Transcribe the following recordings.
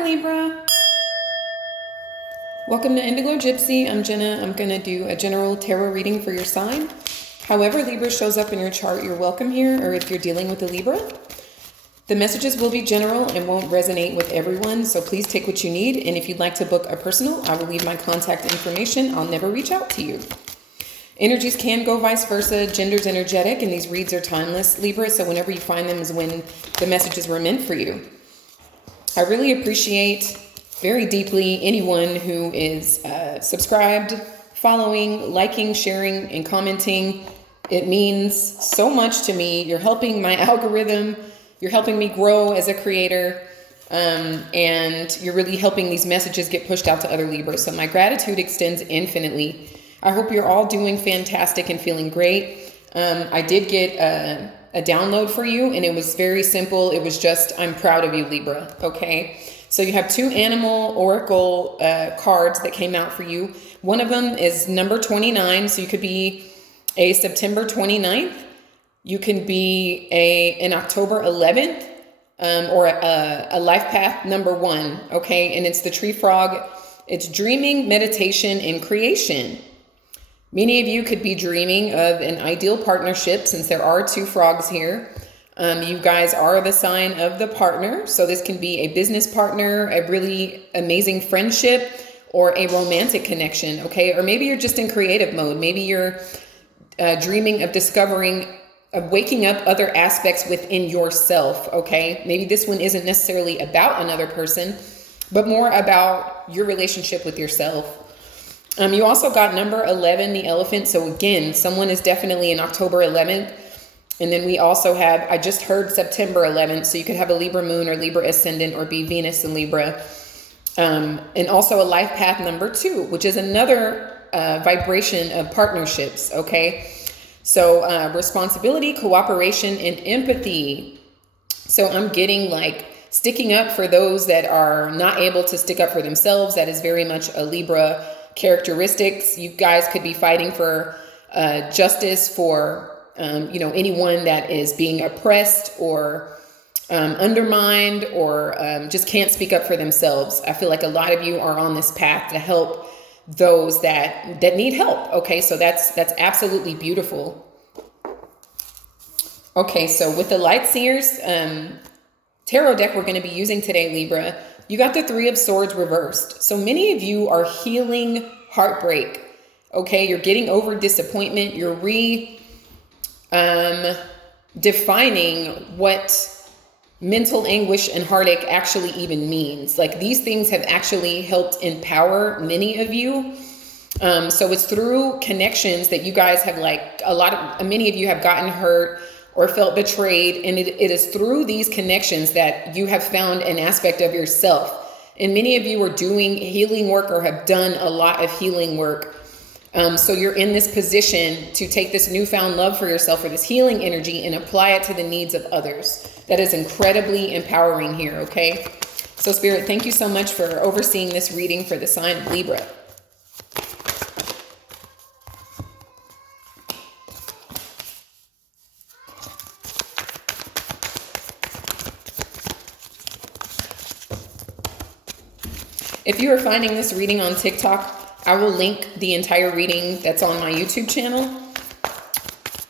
Hi Libra. Welcome to Indiglojypsy. I'm Jenna. I'm going to do a general tarot reading for your sign. However Libra shows up in your chart, you're welcome here, or if you're dealing with a Libra. The messages will be general and won't resonate with everyone, so please take what you need. And if you'd like to book a personal, I will leave my contact information. I'll never reach out to you. Energies can go vice versa. Gender's energetic, and these reads are timeless, Libra, so whenever you find them is when the messages were meant for you. I really appreciate very deeply anyone who is subscribed, following, liking, sharing, and commenting. It means so much to me. You're helping my algorithm. You're helping me grow as a creator. And you're really helping these messages get pushed out to other Libras. So my gratitude extends infinitely. I hope you're all doing fantastic and feeling great. I did get a download for you, and it was very simple. It was just, I'm proud of you, Libra. Okay. So you have two animal oracle cards that came out for you. One of them is number 29. So you could be a September 29th. You can be an October 11th, or a life path number 1. Okay. And it's the tree frog. It's dreaming, meditation, and creation. Many of you could be dreaming of an ideal partnership, since there are two frogs here. You guys are the sign of the partner. So this can be a business partner, a really amazing friendship, or a romantic connection. Okay. Or maybe you're just in creative mode. Maybe you're dreaming of waking up other aspects within yourself. Okay. Maybe this one isn't necessarily about another person, but more about your relationship with yourself. You also got number 11, the elephant. So again, someone is definitely in October 11th. And then we also have, I just heard September 11th. So you could have a Libra moon or Libra ascendant, or be Venus in Libra. And also a life path number 2, which is another vibration of partnerships. Okay. So responsibility, cooperation, and empathy. So I'm getting like sticking up for those that are not able to stick up for themselves. That is very much a Libra characteristics. You guys could be fighting for justice for anyone that is being oppressed or undermined, or just can't speak up for themselves. I feel like a lot of you are on this path to help those that need help. Okay, so that's absolutely beautiful. Okay, so with the Light Seers tarot deck we're going to be using today, Libra, you got the 3 of Swords reversed. So many of you are healing heartbreak. Okay, you're getting over disappointment. You're defining what mental anguish and heartache actually even means. Like, these things have actually helped empower many of you. So it's through connections that you guys have, like, many of you have gotten hurt or felt betrayed. And it is through these connections that you have found an aspect of yourself. And many of you are doing healing work or have done a lot of healing work. So you're in this position to take this newfound love for yourself, or this healing energy, and apply it to the needs of others. That is incredibly empowering here. Okay. So Spirit, thank you so much for overseeing this reading for the sign of Libra. If you are finding this reading on TikTok, I will link the entire reading that's on my YouTube channel.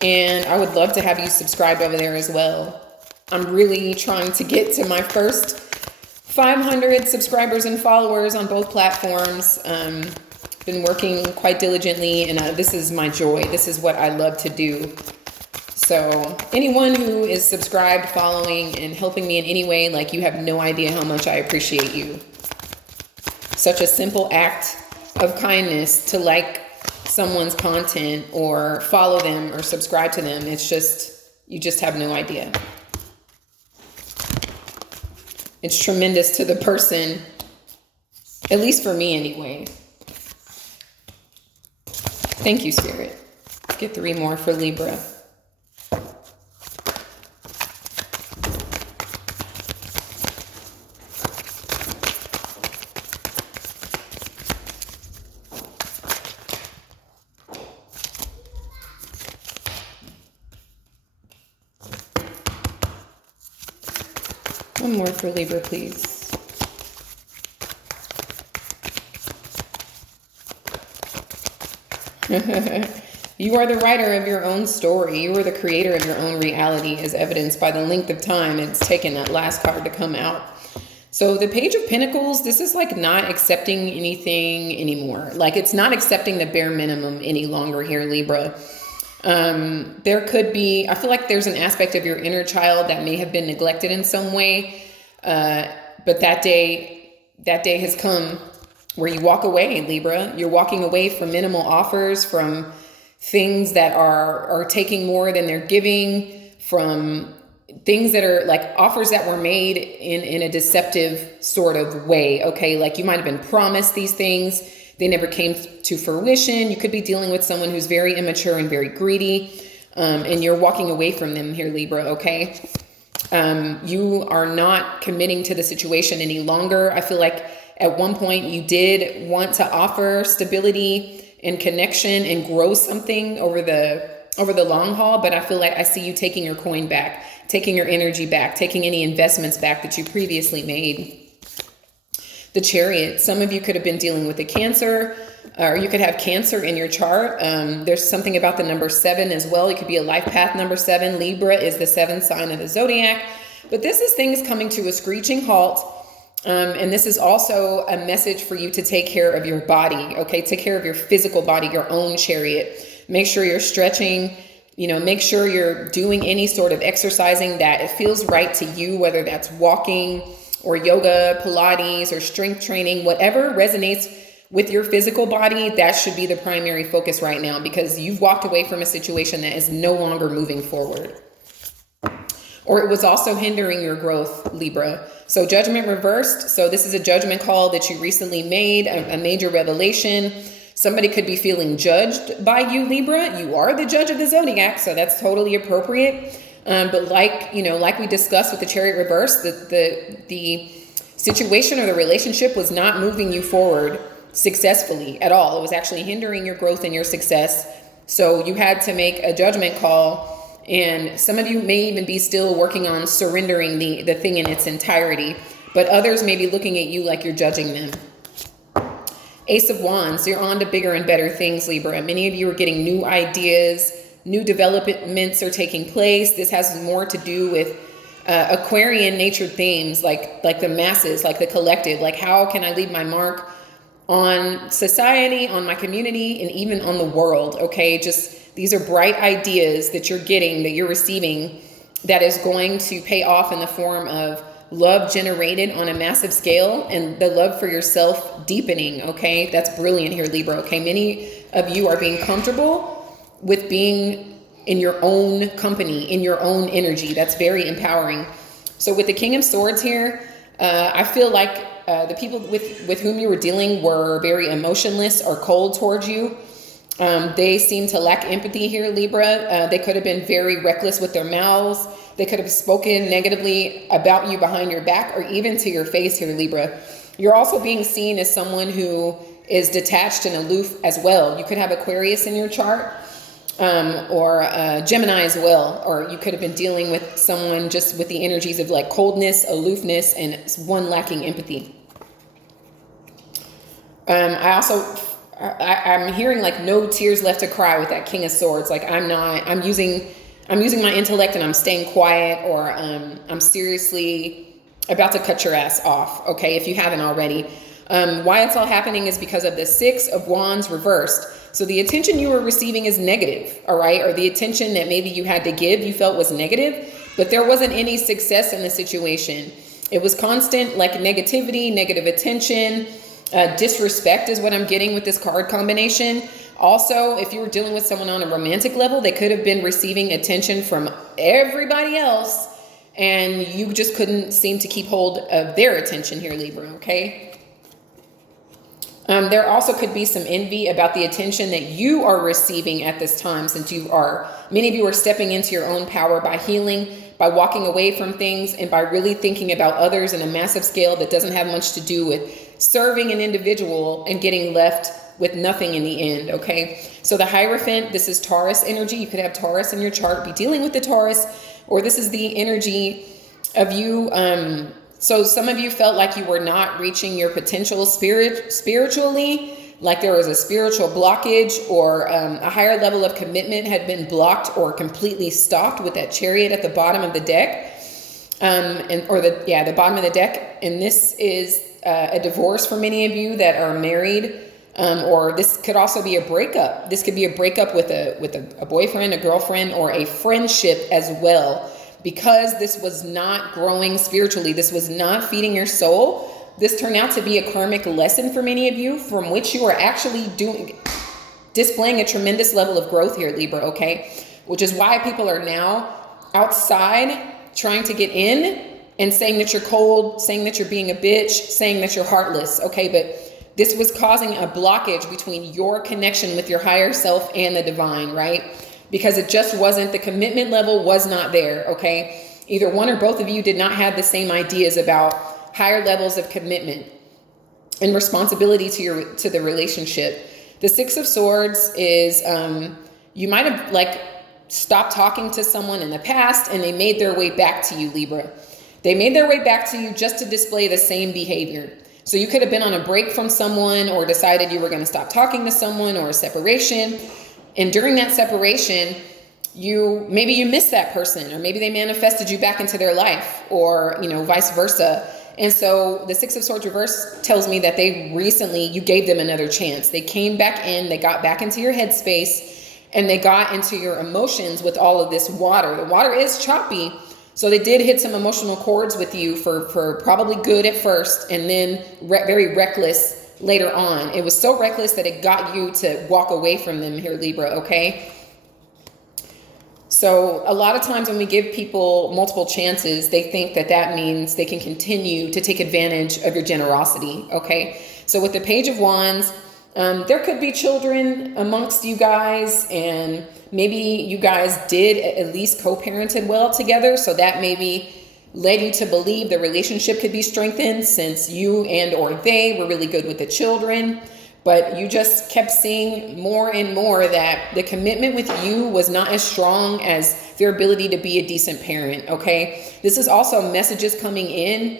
And I would love to have you subscribe over there as well. I'm really trying to get to my first 500 subscribers and followers on both platforms. Been working quite diligently, and this is my joy. This is what I love to do. So anyone who is subscribed, following, and helping me in any way, like, you have no idea how much I appreciate you. Such a simple act of kindness to like someone's content or follow them or subscribe to them. It's just, you just have no idea. It's tremendous to the person, at least for me anyway. Thank you, Spirit. Get 3 more for Libra. One more for Libra, please. You are the writer of your own story. You are the creator of your own reality, as evidenced by the length of time it's taken that last card to come out. So the Page of Pentacles, this is like not accepting anything anymore. Like it's not accepting the bare minimum any longer here, Libra. There could be, I feel like there's an aspect of your inner child that may have been neglected in some way. But that day has come where you walk away, Libra. You're walking away from minimal offers, from things that are taking more than they're giving, from things that are like offers that were made in a deceptive sort of way. Okay. Like you might've been promised these things. They never came to fruition. You could be dealing with someone who's very immature and very greedy. And you're walking away from them here, Libra. Okay. You are not committing to the situation any longer. I feel like at one point you did want to offer stability and connection and grow something over the long haul. But I feel like I see you taking your coin back, taking your energy back, taking any investments back that you previously made. The Chariot, some of you could have been dealing with a Cancer, or you could have Cancer in your chart. There's something about the number 7 as well. It could be a life path number 7. Libra is the 7th sign of the zodiac. But this is things coming to a screeching halt. And this is also a message for you to take care of your body. Okay, take care of your physical body, your own Chariot. Make sure you're stretching. Make sure you're doing any sort of exercising that it feels right to you, whether that's walking or yoga, Pilates, or strength training, whatever resonates with your physical body. That should be the primary focus right now, because you've walked away from a situation that is no longer moving forward. Or it was also hindering your growth, Libra. So Judgment reversed. So this is a judgment call that you recently made, a major revelation. Somebody could be feeling judged by you, Libra. You are the judge of the zodiac, so that's totally appropriate. But like we discussed with the Chariot reverse, the situation or the relationship was not moving you forward successfully at all. It was actually hindering your growth and your success. So you had to make a judgment call. And some of you may even be still working on surrendering the thing in its entirety, but others may be looking at you like you're judging them. Ace of Wands, you're on to bigger and better things, Libra. Many of you are getting new ideas, new developments are taking place. This has more to do with Aquarian natured themes, like the masses, like the collective, like how can I leave my mark on society, on my community, and even on the world. Okay, just these are bright ideas that you're getting, that you're receiving, that is going to pay off in the form of love generated on a massive scale, and the love for yourself deepening. Okay, that's brilliant here, Libra. Okay, many of you are being comfortable with being in your own company, in your own energy. That's very empowering. So with the King of Swords here, I feel like the people with whom you were dealing were very emotionless or cold towards you. They seem to lack empathy here, Libra. They could have been very reckless with their mouths. They could have spoken negatively about you behind your back, or even to your face here, Libra. You're also being seen as someone who is detached and aloof as well. You could have Aquarius in your chart, or Gemini as well. Or you could have been dealing with someone just with the energies of like coldness, aloofness, and one lacking empathy. I'm hearing like no tears left to cry with that King of Swords. Like I'm using my intellect and I'm staying quiet, or I'm seriously about to cut your ass off. Okay, if you haven't already. Why it's all happening is because of the Six of Wands reversed. So the attention you were receiving is negative, all right? Or the attention that maybe you had to give, you felt was negative, but there wasn't any success in the situation. It was constant like negativity, negative attention, disrespect is what I'm getting with this card combination. Also, if you were dealing with someone on a romantic level, they could have been receiving attention from everybody else, and you just couldn't seem to keep hold of their attention here, Libra, okay? There also could be some envy about the attention that you are receiving at this time, since many of you are stepping into your own power by healing, by walking away from things, and by really thinking about others in a massive scale that doesn't have much to do with serving an individual and getting left with nothing in the end, okay? So the Hierophant, this is Taurus energy. You could have Taurus in your chart, be dealing with the Taurus, or this is the energy of you. So some of you felt like you were not reaching your potential spiritually. like there was a spiritual blockage, or a higher level of commitment had been blocked or completely stopped with that Chariot at the bottom of the deck, the bottom of the deck. And this is a divorce for many of you that are married, or this could also be a breakup. This could be a breakup with a boyfriend, a girlfriend, or a friendship as well, because this was not growing spiritually. This was not feeding your soul. This turned out to be a karmic lesson for many of you, from which you are actually displaying a tremendous level of growth here, Libra, okay? Which is why people are now outside trying to get in and saying that you're cold, saying that you're being a bitch, saying that you're heartless, okay? But this was causing a blockage between your connection with your higher self and the divine, right? Because it just wasn't, the commitment level was not there, okay? Either one or both of you did not have the same ideas about higher levels of commitment and responsibility to the relationship. The Six of Swords is, you might have like stopped talking to someone in the past and they made their way back to you, Libra. They made their way back to you just to display the same behavior. So you could have been on a break from someone, or decided you were going to stop talking to someone, or a separation. And during that separation, maybe you missed that person, or maybe they manifested you back into their life, or, vice versa. And so the Six of Swords reverse tells me that you gave them another chance. They came back in, they got back into your headspace, and they got into your emotions with all of this water. The water is choppy. So they did hit some emotional chords with you for probably good at first, and then very reckless later on. It was so reckless that it got you to walk away from them here, Libra, okay? So a lot of times when we give people multiple chances, they think that means they can continue to take advantage of your generosity, okay? So with the Page of Wands, there could be children amongst you guys, and maybe you guys did at least co-parented well together. So that maybe led you to believe the relationship could be strengthened, since you and or they were really good with the children. But you just kept seeing more and more that the commitment with you was not as strong as their ability to be a decent parent, okay? This is also messages coming in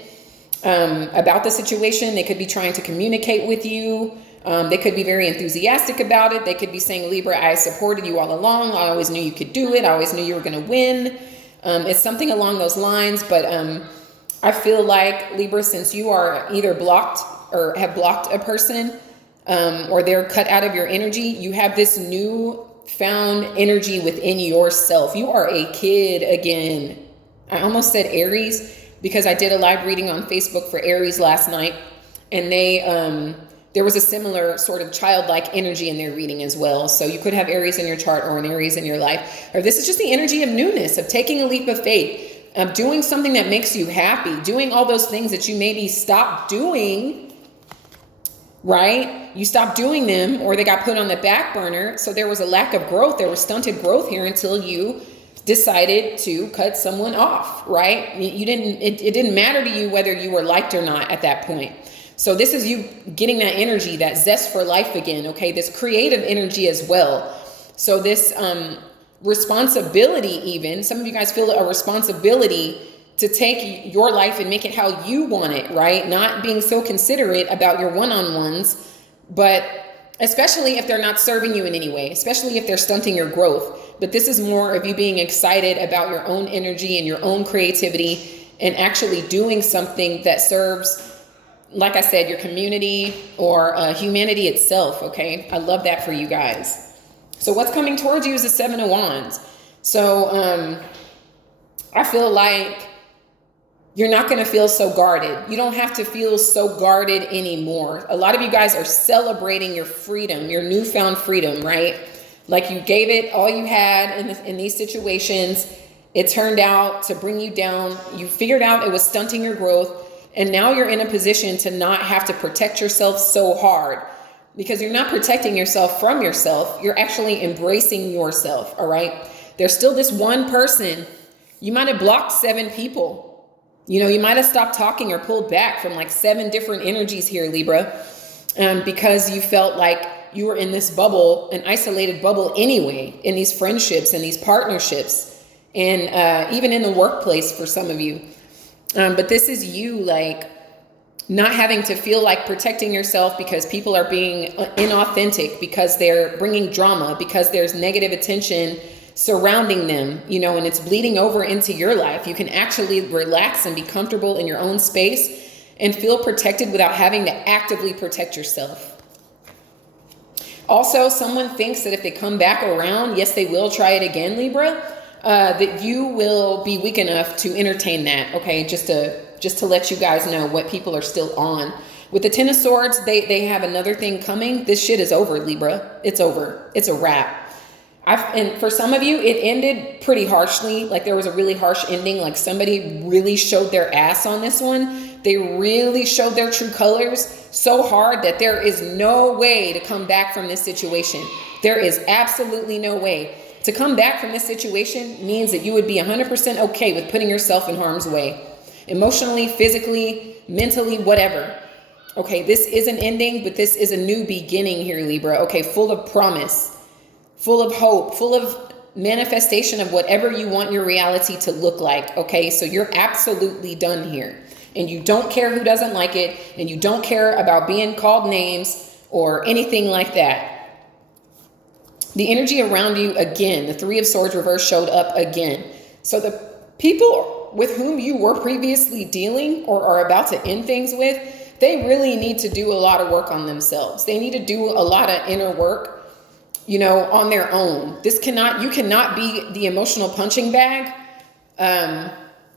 about the situation. They could be trying to communicate with you. They could be very enthusiastic about it. They could be saying, Libra, I supported you all along. I always knew you could do it. I always knew you were going to win. It's something along those lines. But I feel like, Libra, since you are either blocked or have blocked a person, or they're cut out of your energy, you have this new found energy within yourself. You are a kid again. I almost said Aries, because I did a live reading on Facebook for Aries last night, and there was a similar sort of childlike energy in their reading as well. So you could have Aries in your chart, or an Aries in your life. Or this is just the energy of newness, of taking a leap of faith, of doing something that makes you happy, doing all those things that you maybe stopped doing, right? You stopped doing them, or they got put on the back burner. So there was a lack of growth. There was stunted growth here until you decided to cut someone off, right? It didn't matter to you whether you were liked or not at that point. So this is you getting that energy, that zest for life again, okay? This creative energy as well. So this responsibility even, some of you guys feel a responsibility to take your life and make it how you want it, right? Not being so considerate about your one-on-ones, but especially if they're not serving you in any way, especially if they're stunting your growth. But this is more of you being excited about your own energy and your own creativity, and actually doing something that serves, like I said, your community or humanity itself, okay? I love that for you guys. So what's coming towards you is the Seven of Wands. So I feel like you're not going to feel so guarded. You don't have to feel so guarded anymore. A lot of you guys are celebrating your freedom, your newfound freedom, right? Like you gave it all you had in these situations. It turned out to bring you down. You figured out it was stunting your growth. And now you're in a position to not have to protect yourself so hard, because you're not protecting yourself from yourself. You're actually embracing yourself. All right. There's still this one person. You might have blocked 7 people. You might have stopped talking or pulled back from like 7 different energies here, Libra, because you felt like you were in this bubble, an isolated bubble anyway, in these friendships and these partnerships, and even in the workplace for some of you. But this is you like not having to feel like protecting yourself because people are being inauthentic, because they're bringing drama, because there's negative attention surrounding them, you know, and it's bleeding over into your life. You can actually relax and be comfortable in your own space and feel protected without having to actively protect yourself. Also, someone thinks that if they come back around, yes, they will try it again, Libra, that you will be weak enough to entertain that. Okay, just to let you guys know what people are still on. With the Ten of Swords, they have another thing coming. This shit is over, Libra. It's over. It's a wrap. And for some of you, it ended pretty harshly. Like there was a really harsh ending. Like somebody really showed their ass on this one. They really showed their true colors so hard that there is no way to come back from this situation. There is absolutely no way. To come back from this situation means that you would be 100% okay with putting yourself in harm's way. Emotionally, physically, mentally, whatever. Okay, this is an ending, but this is a new beginning here, Libra. Okay, full of promise, full of hope, full of manifestation of whatever you want your reality to look like. Okay, so you're absolutely done here. And you don't care who doesn't like it, and you don't care about being called names or anything like that. The energy around you, again, the Three of Swords reverse showed up again. So the people with whom you were previously dealing or are about to end things with, they really need to do a lot of work on themselves. They need to do a lot of inner work, you know, on their own. You cannot be the emotional punching bag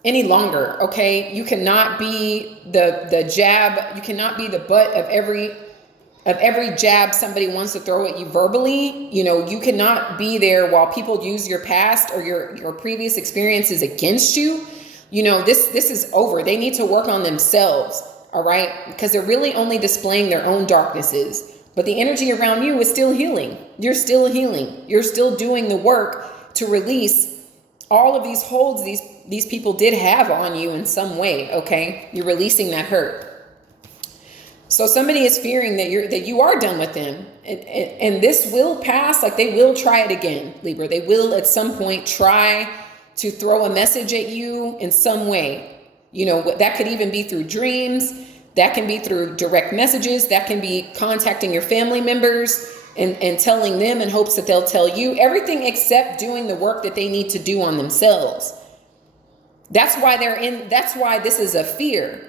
any longer, okay? You cannot be the jab. You cannot be the butt of every jab somebody wants to throw at you verbally. You know, you cannot be there while people use your past or your previous experiences against you. You know, this is over. They need to work on themselves, all right? Because they're really only displaying their own darknesses. But the energy around you is still healing. You're still healing. You're still doing the work to release all of these holds these people did have on you in some way, okay? You're releasing that hurt. So somebody is fearing that you are done with them. And this will pass. Like they will try it again, Libra. They will at some point try to throw a message at you in some way. You know, that could even be through dreams. That can be through direct messages. That can be contacting your family members and telling them in hopes that they'll tell you everything except doing the work that they need to do on themselves. That's why this is a fear.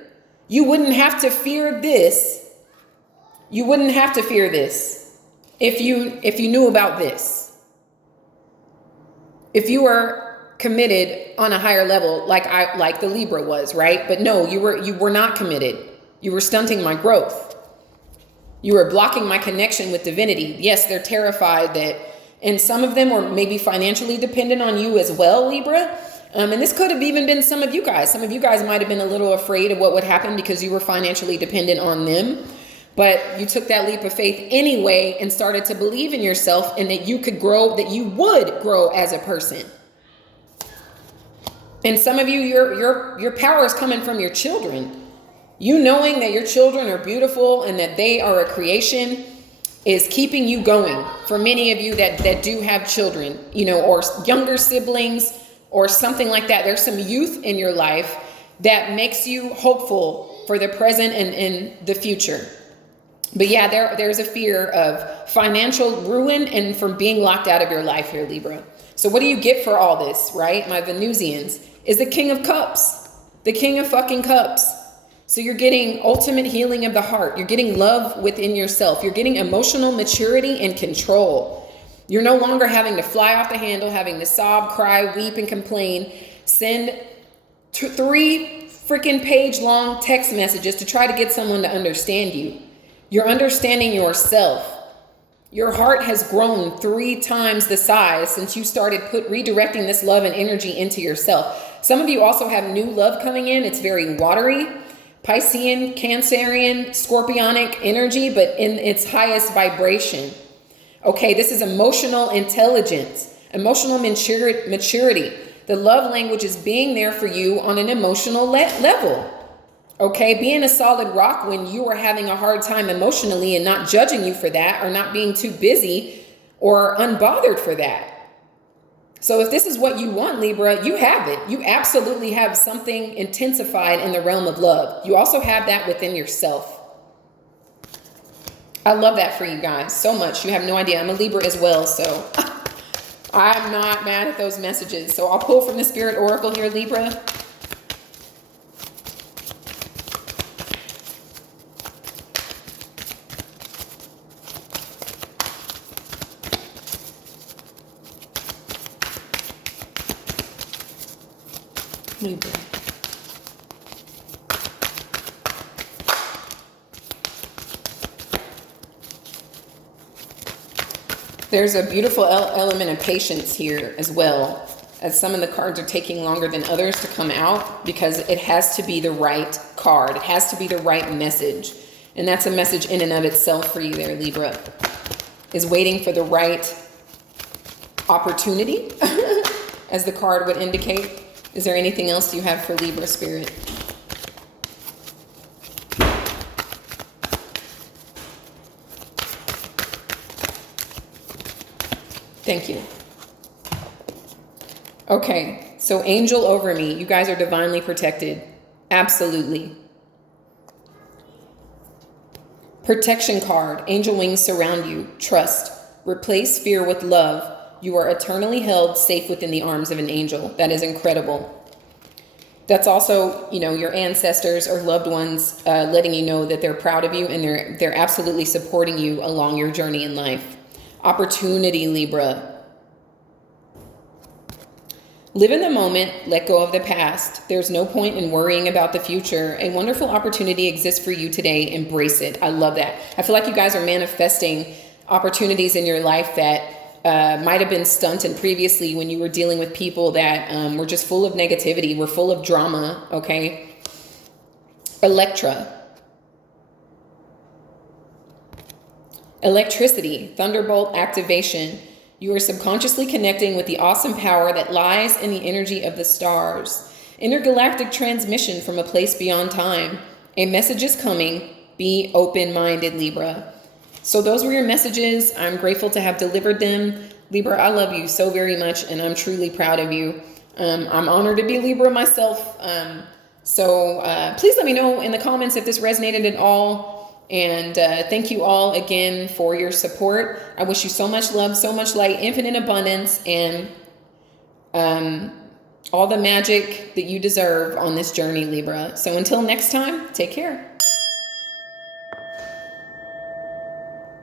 You wouldn't have to fear this. You wouldn't have to fear this if you knew about this. If you were committed on a higher level like the Libra was, right? But no, you were not committed. You were stunting my growth. You were blocking my connection with divinity. Yes, they're terrified that, and some of them were maybe financially dependent on you as well, Libra. And this could have even been some of you guys. Some of you guys might have been a little afraid of what would happen because you were financially dependent on them. But you took that leap of faith anyway and started to believe in yourself and that you could grow, that you would grow as a person. And some of you, your power is coming from your children. You knowing that your children are beautiful and that they are a creation is keeping you going. For many of you that do have children, you know, or younger siblings or something like that, there's some youth in your life that makes you hopeful for the present and the future. But yeah, there's a fear of financial ruin and from being locked out of your life here, Libra. So what do you get for all this, right? My Venusians is the King of Cups, the King of fucking Cups. So you're getting ultimate healing of the heart. You're getting love within yourself. You're getting emotional maturity and control. You're no longer having to fly off the handle, having to sob, cry, weep, and complain. Send 3 freaking page long text messages to try to get someone to understand you. You're understanding yourself. Your heart has grown 3 times the size since you started redirecting this love and energy into yourself. Some of you also have new love coming in. It's very watery. Piscean, Cancerian, Scorpionic energy, but in its highest vibration. Okay, this is emotional intelligence, emotional maturity. The love language is being there for you on an emotional level. Okay, being a solid rock when you are having a hard time emotionally and not judging you for that or not being too busy or unbothered for that. So if this is what you want, Libra, you have it. You absolutely have something intensified in the realm of love. You also have that within yourself. I love that for you guys so much. You have no idea. I'm a Libra as well, so I'm not mad at those messages. So I'll pull from the Spirit Oracle here, Libra. Libra. There's a beautiful element of patience here as well, as some of the cards are taking longer than others to come out because it has to be the right card. It has to be the right message. And that's a message in and of itself for you there, Libra, is waiting for the right opportunity, as the card would indicate. Is there anything else you have for Libra, Spirit? Thank you. Okay, so angel over me. You guys are divinely protected. Absolutely. Protection card. Angel wings surround you. Trust. Replace fear with love. You are eternally held safe within the arms of an angel. That is incredible. That's also, you know, your ancestors or loved ones letting you know that they're proud of you and they're absolutely supporting you along your journey in life. Opportunity, Libra. Live in the moment, let go of the past. There's no point in worrying about the future. A wonderful opportunity exists for you today. Embrace it. I love that. I feel like you guys are manifesting opportunities in your life that might have been stunted previously when you were dealing with people that were just full of negativity, were full of drama, okay? Electra. Electricity, thunderbolt activation. You are subconsciously connecting with the awesome power that lies in the energy of the stars. Intergalactic transmission from a place beyond time. A message is coming. Be open-minded, Libra. So those were your messages. I'm grateful to have delivered them. Libra, I love you so very much, and I'm truly proud of you. I'm honored to be Libra myself. Please let me know in the comments if this resonated at all. And thank you all again for your support. I wish you so much love, so much light, infinite abundance, and all the magic that you deserve on this journey, Libra. So until next time, take care.